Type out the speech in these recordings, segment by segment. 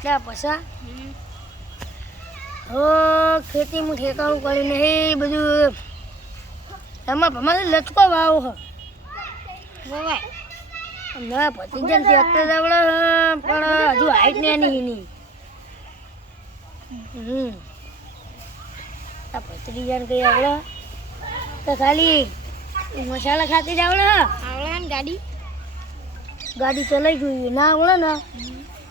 क्या पसा हो खेती में ठेकाणું કરી નહીં બધું એમાં ભમાલે લચકો વાવ હો વાય ના ભતીજન ટ્રેક્ટર આવડે પણ હજુ હાઈટ ને નહીં આ ભતીજન કઈ આવડે તો ખાલી મસાલા ખાતી જ આવડે ને ગાડી ચલાઈ ગઈ ના આવડે ને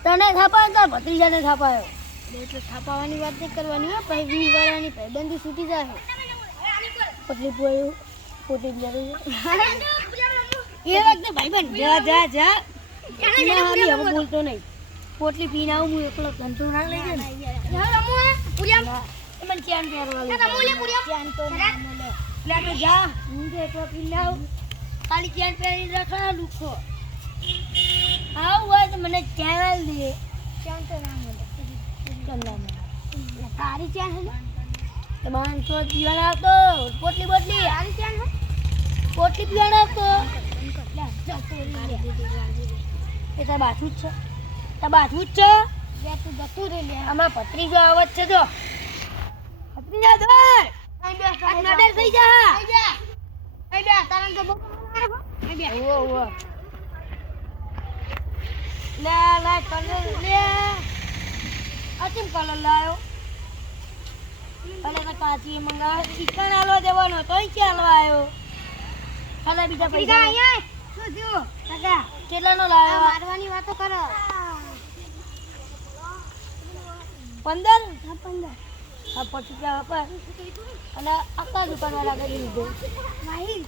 તને થાપાય તાર ભતીજાને થાપાયો એટલે થાપાવાની વાત નહીં કરવાની હો પછી 20 વાળાની ભાઈબંધી છૂટી જાય પટલી પોયું પોટી જરૂર એ વખતે ભાઈબંધ જા જા જા ના હાલી હવે બોલતો નહીં પોટલી પીને આવું હું એકલો ધંધો ના લઈ જાય ને રમો પુરિયા મને ચેન પહેરવા લે રમો લે પુરિયા ચેન તો ના મળે લે જા હું તો એકલો પી લાવ ખાલી ચેન પહેરી રાખા લુખો આવ હોય તો મને ચેન દે ચેન તો ના મળે તારી ચેન હે તો 500 પીવાના આપતો પોટલી બોટલી તારી ચેન હે પોટલી પીવાના આપતો એ તાર બાજુ જ છે તાર બાજુ જ છે તું જતું રે લે અમાર ભત્રીજો આવત છે જો ભત્રીજા ધર આ નડર થઈ જા એ બે તારન તો બો એ બે ઓ લે લે કલર લે આ કેમ કલર લાયો ભલે તો કાચી મંગાવ ચિકન આલો દેવાનો તોય કે આલો આયો ભલે બીજા પૈસા અહીંયા શું થયું કાકા કેટલાનો લાયો મારવાની વાતો કરો 15 હા 15 આ 50 રૂપિયા પર અને આખા દુકાનવાળા કરી લીધો ભાઈ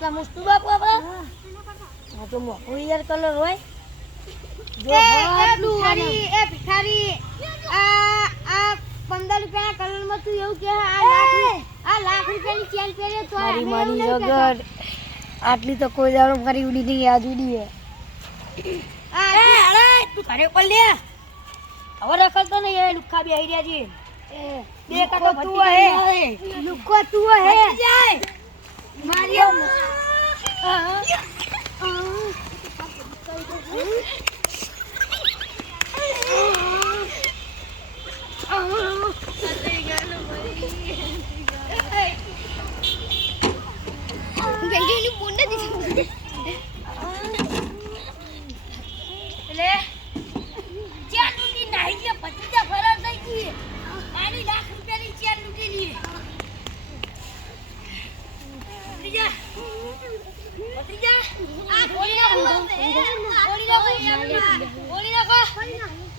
લા મુસ્તુ બાપુ આપા હા તો મોકો યાર કલર હોય જો એ ભિખારી આ 15 રૂપિયાના કલરમાં તું એવું કે આ લાખ રૂપિયાની ચેન પહેરે તો મારી જગર આટલી તો કોઈ દાડો ફરી ઉડી નહીં આજ ઉડી હે અરે તું ઘરે પર લે હવે રખલતો નહીં એ લુખા બે આઈ રહ્યા છે બે કાકો તું હે લુખો તું હે જાય મારિયો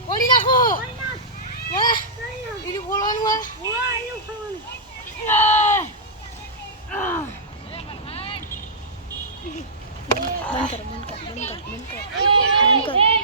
બોલી નાખો એને બોલવાનું બંધ કર